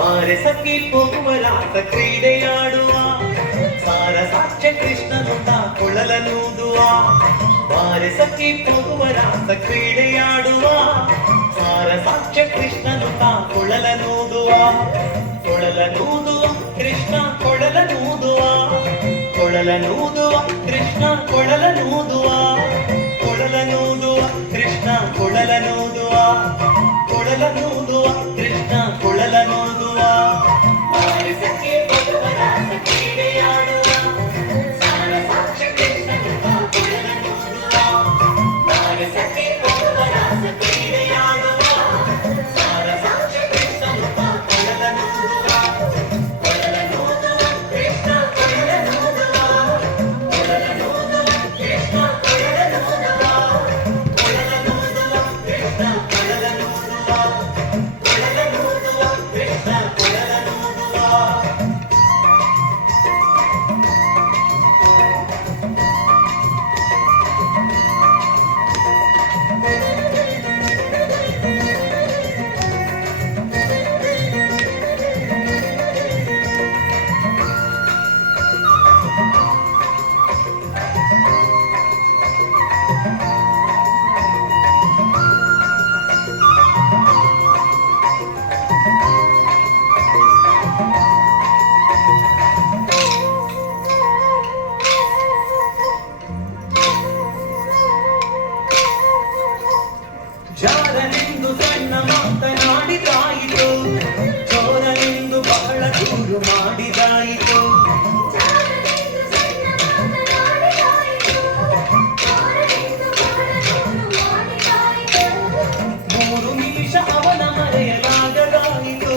ಬಾರೆ ಸಖಿ ಪೋಗುವರಾತ ಕ್ರೀಡೆಯಾಡುವ ಸಾರ ಸಾಕ್ಷ್ಯ ಕೃಷ್ಣನುಂದ ಕೊಳಲನೂದುವ ಬಾರೆ ಸಖಿ ಪೋಗುವರಾತ ಕ್ರೀಡೆಯಾಡುವ ಸಾರ ಸಾಕ್ಷ್ಯ ಕೃಷ್ಣನುಂದ ಕೊಳಲನೂದುವ ಕೊಳಲನೂದುವ ಕೃಷ್ಣ ಕೊಳಲನೂದುವ ಕೊಳಲನೂದುವ ಕೃಷ್ಣ ಕೊಳಲನೂದುವ ಕೊಳಲನೂದುವ ಕೃಷ್ಣ ಕೊಳಲನೂದುವ ಕೊಳಲನೂದುವ ಕೃಷ್ಣ ಕೊಳಲನೂದುವ ಬಾರೆ ಸಖಿ ಪೋಗುವರಾತ ಕ್ರೀಡೆಯಾಡುವ ಸಾರ ಸಾಕ್ಷ್ಯ ಕೃಷ್ಣನುಂದ ಕೊಳಲನೂದುವ ಬಾರೆ ಸಖಿ ಪೋಗುವರಾತ ಕ್ರೀಡೆಯಾಡುವ ಸಾರ ಸಾಕ್ಷ್ಯ ಕೃಷ್ಣನುಂದ ಕೊಳಲನೂದುವ ಕೊಳಲನೂದುವ ಕೃಷ್ಣ ಕೊಳಲನೂದುವ ಕೊಳಲನೂದುವ ಕೃಷ್ಣ ಕೊಳಲನೂದುವ ಕೊಳಲನೂದುವ ಕೃಷ್ಣ ಕೊಳಲನೂದುವ ಕೊಳಲನೂದುವ ಕೃಷ್ಣ ಕೊಳಲನೂದುವ. ಜಾರನೆಂದು ಸಣ್ಣ ಮಾತನಾಡಿದಾಯಿತು ಚೋರನೆಂದು ಬಹಳ ದೂರು ಮಾಡಿದಾಯಿತು ಮೂರು ನಿಮಿಷ ಅವನ ಮರೆಯಲಾಗದಾಯಿತು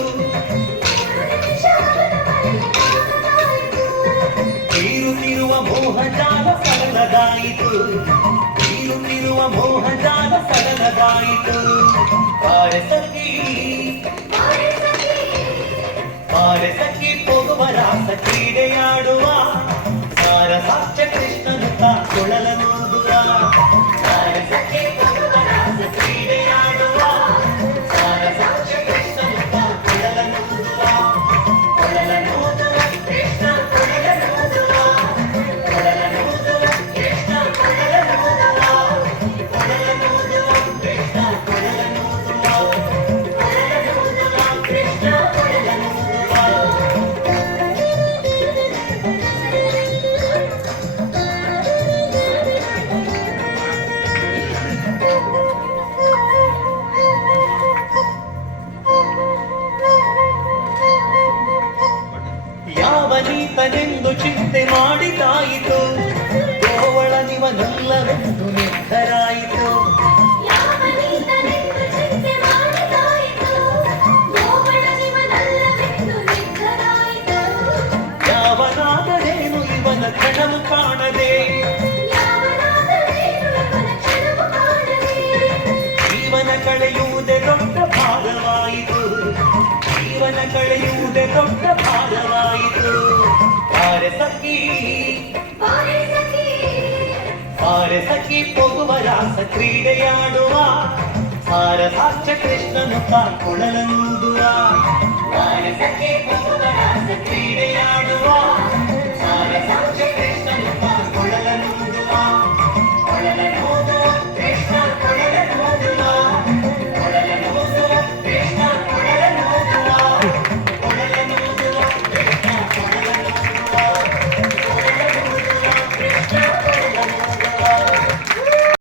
ತೀರುತ್ತಿರುವ ಮೋಹಜಾಲ ಸರಳದಾಯಿತು ತೀರುತ್ತಿರುವ ಮೋಹಜಾಲ ಸರಳದಾಯಿತು ಬಾರೆ ಸಖಿ ಬಾರೆ ಸಖಿ ಪೋಗುವರಾತ ಕ್ರೀಡೆಯಾಡುವ ಸಾರ ಸಾಕ್ಷ್ಯ ಕೃಷ್ಣನುಂದ ಕೊಳಲನೂದುವ ಬಾರೆ ಸಖಿ ಪೋಗುವರಾತ ಕ್ರೀಡೆಯಾಡುವ ಸಾರ ಸಾಕ್ಷ್ಯ ಕೃಷ್ಣನುಂದ ಕೊಳಲನೂದುವ ಕೊಳಲನೂದುವ ಕೃಷ್ಣ ಕೊಳಲನೂದುವ ಕೊಳಲನೂದುವ ಕೃಷ್ಣ ಕೊಳಲನೂದುವ ಕೊಳಲನೂದುವ ಕೃಷ್ಣ ಕೊಳಲನೂದುವ ಕೊಳಲನೂದುವ ಕೃಷ್ಣ ಕೊಳಲನೂದುವ. ಯಾವನೀತನೆಂದು ಚಿಂತೆ ಮಾಡಿದಾಯಿತು ಗೋವಳನಿವನಲ್ಲವೆಂದು ನಿರ್ಧರಾಯಿತು ಯಾವನಾದರೇನು ಇವನ ಕ್ಷಣವು ಕಾಣದೆ ಜೀವನ ಕಳೆಯುವುದೇ ದೊಡ್ಡ ಭಾರವಾಯಿತು ಜೀವನ ಕಳೆಯುವುದೇ ದೊಡ್ಡ ಭಾರವಾಯಿತು ಬಾರೆ ಸಖಿ ಬಾರೆ ಸಖಿ ಪೋಗುವರಾತ ಕ್ರೀಡೆಯಾಡುವ ಸಾರ ಸಾಕ್ಷ್ಯ ಕೃಷ್ಣನುಂದ ಕೊಳಲನೂದುವ ಬಾರೆ ಸಖಿ ಪೋಗುವರಾತ